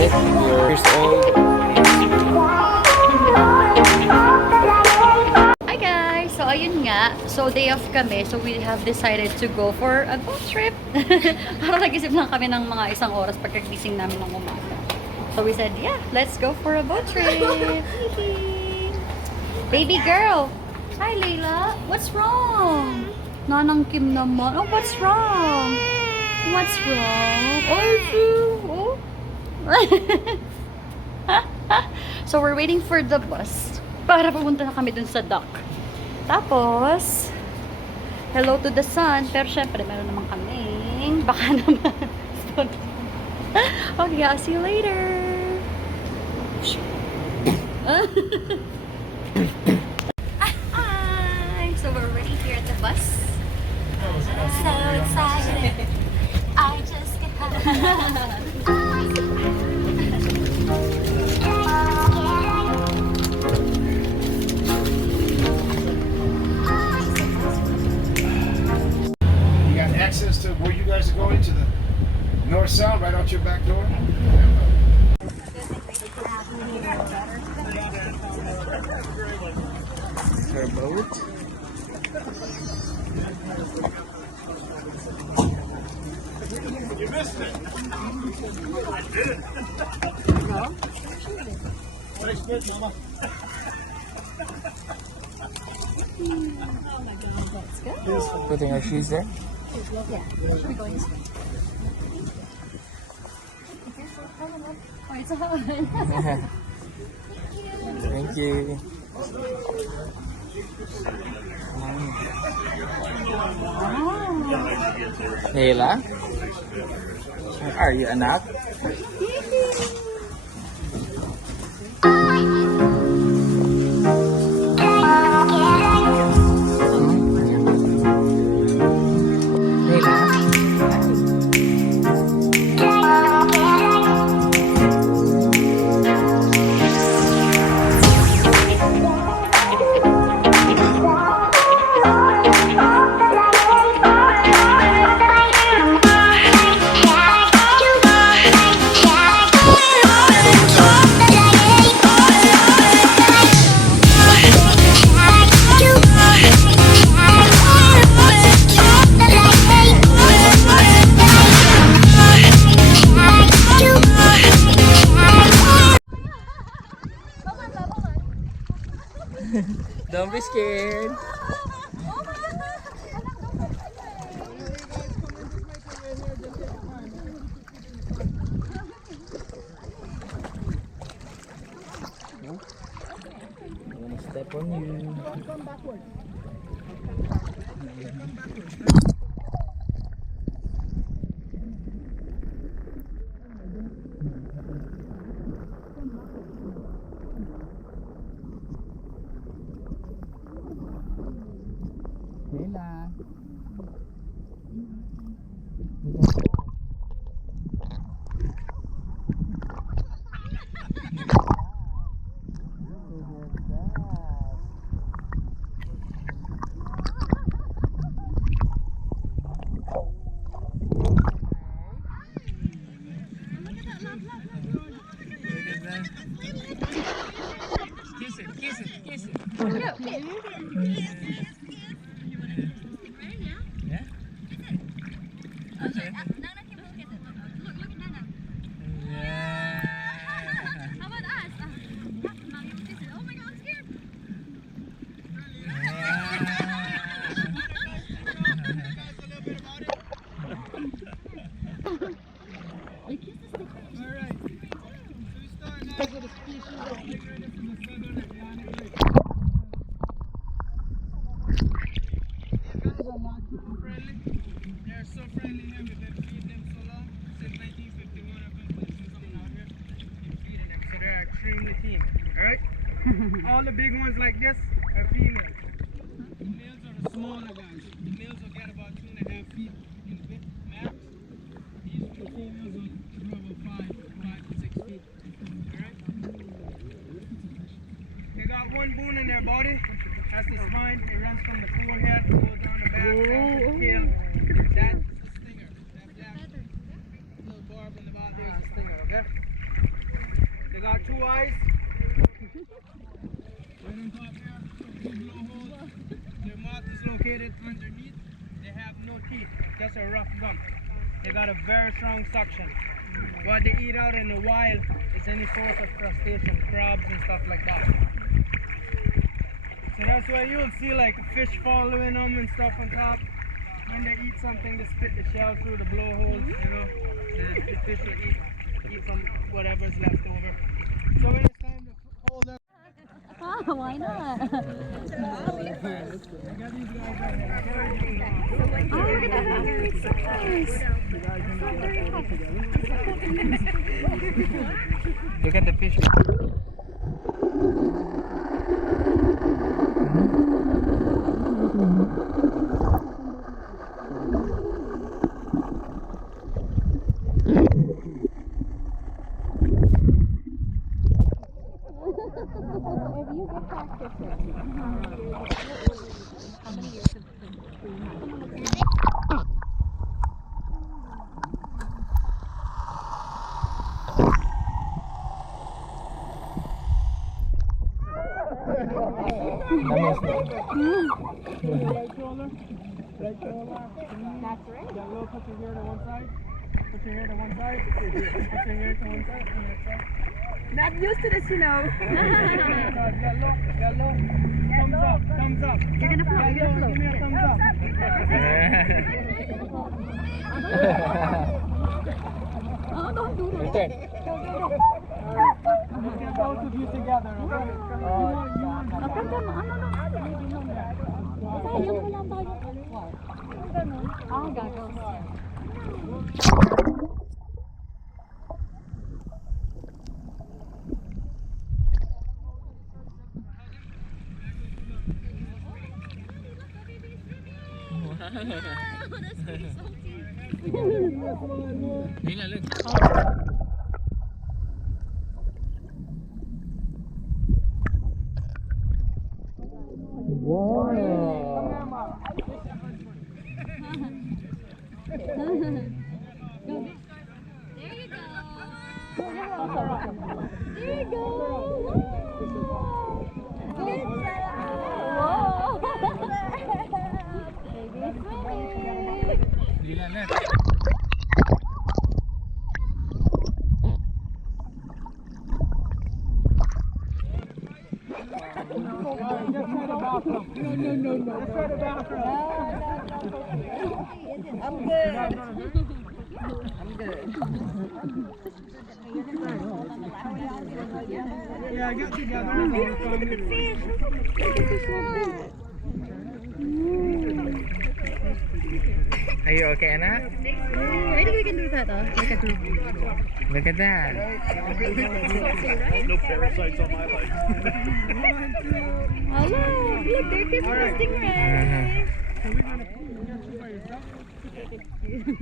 it. You're years old. Hi guys! So ayun nga, so day off kami, so we have decided to go for a boat trip. Parang nag-isip lang kami ng mga isang oras pagkagising namin ng umaga. So we said, yeah, let's go for a boat trip. Baby girl! Hi Layla! What's wrong? Nanang Kim naman. Oh, what's wrong? What's wrong? Oh. So we're waiting for the bus para pumunta na kami dun sa dock. Tapos, hello to the sun. Pero syempre, meron naman kaming baka naman. Okay, I'll see you later. Hi! So we're already here at the bus. So excited. I just You got access to where you guys are going, to the north-south, right out your back door? Your boat. You missed it. I did. No? What is good, Mama? Oh my god, that's good. Putting our shoes there. Yeah, should we go inside? Oh, it's a hug. Thank you. Layla? Are you anak? Don't be scared. I'm gonna step on you. Layla. Kiss it. Yeah? Okay. Yeah. How about us? Mommy will kiss it. Oh my god, I'm scared. I kiss the stick. Alright. So we start now with a species of Stingrays from the southern Atlantic Lake. These guys are not people friendly. They're so friendly here. We've been feeding them so long. Since 1951, I've been coming out here and feeding them. So they're extremely tame. Alright? All the big ones like this are females. The males are the smaller guys. The males will get about 2.5 feet in width max. These the females will grow about 5 to 6 feet. Alright? They got one bone in their body. That's the spine. It runs from the forehead, goes down the back, down to the tail. That's the stinger. That black little barb in the bottom there is the stinger, okay? They got two eyes. Right on top here, two blowholes. Their mouth is located underneath. They have no teeth, just a rough gum. They got a very strong suction. What they eat out in the wild is any source of crustacean, crabs and stuff like that. So that's why you'll see like fish following them and stuff on top. When they eat something, they spit the shell through the blowholes, you know. The fish will eat from whatever's left over. So when it's time to hold them. Ah, why not? I got these guys right here. Oh, look at that. It's so nice. Look at the fish. Right shoulder. Right shoulder. That's right. That little put your hair to one side. Put your hair to one side. Put your hair to one side. And that side. Not used to this, you know. That low. Thumbs up. Thumbs up. You're gonna float. You're gonna Give me a thumbs up. Oh, don't do that. Return. Get both of you together, okay? Kapag ano, sayang mo lang tayo. Ganun. Ah, gagawin. Lila, look. Wow. There you go. Lila, look. No. Let's try the bathroom. I'm good. Yeah, I got together. Are you okay, Anna? Maybe we can do that though, like a group. Look at that. No parasites on my legs. Oh look, there comes the stingray.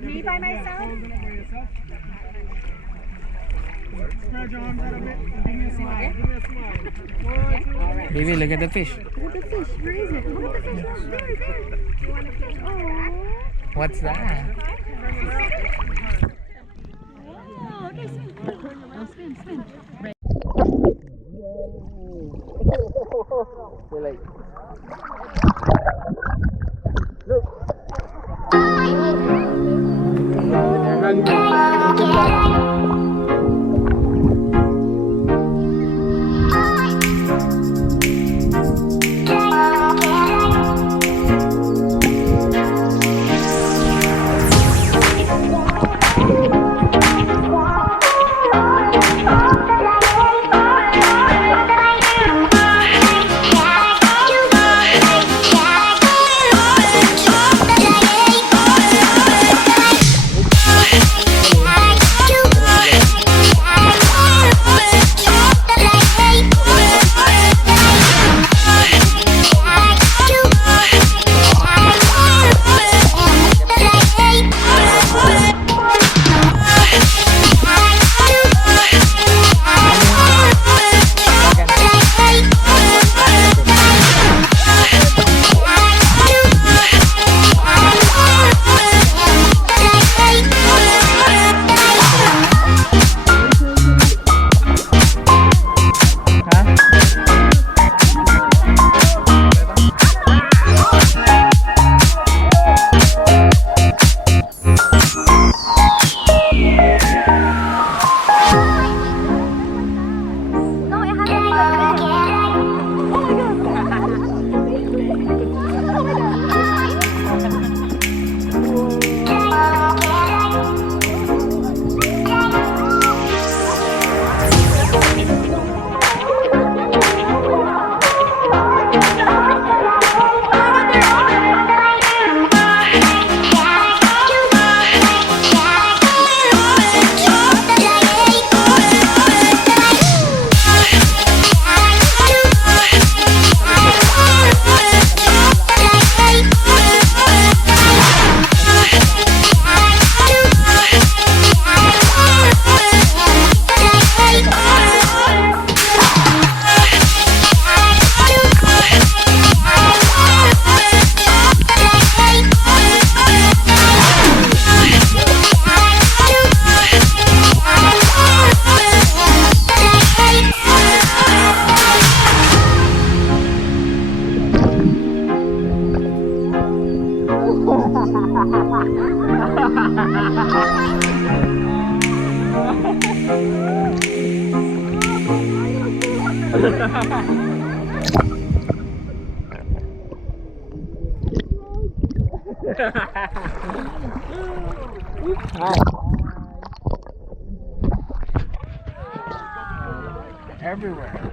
Me by myself? Spread your arms out a bit. Give me a smile. Give me a smile. 1, 2, Baby, look at the fish. Look at the fish. Where is it? Look at the fish. There. You want a fish? Oh. What's that? Oh, okay, swim. Oh, swim. They're like... Look. Everywhere.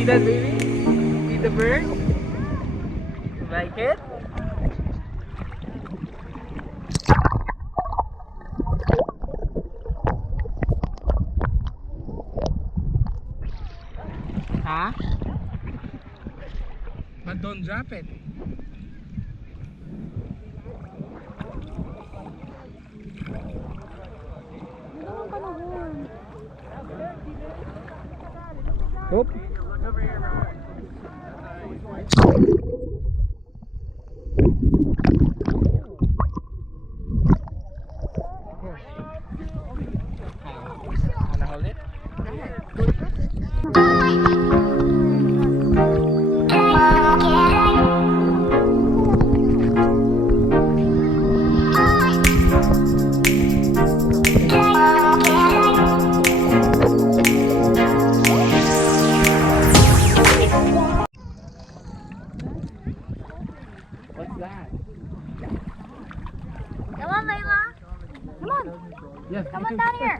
See that, baby? See the bird? You like it? Huh? But don't drop it. Oop. Wanna hold it? What's that? Come on, Layla. Come on. Yes. Come on down here.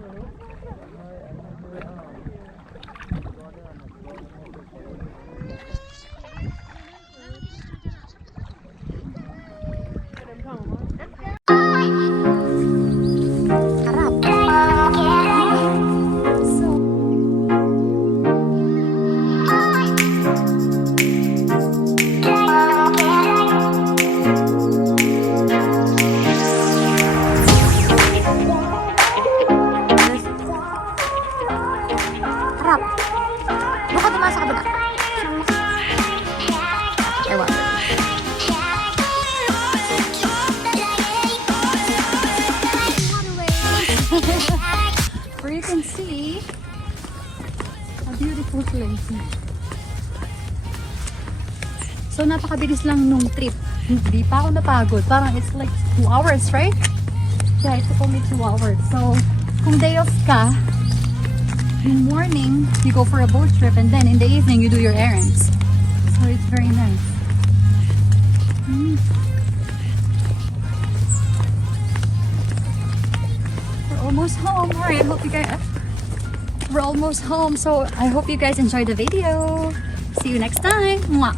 where you can see a beautiful place. So napakabilis lang nung trip. Hindi pa ako napagod. Parang it's like 2 hours, right? Yeah, it's only 2 hours. So kung day off ka, in morning you go for a boat trip and then in the evening you do your errands. So it's very nice. We're almost home. Alright, I hope you guys... We're almost home, so I hope you guys enjoyed the video. See you next time. Mwah.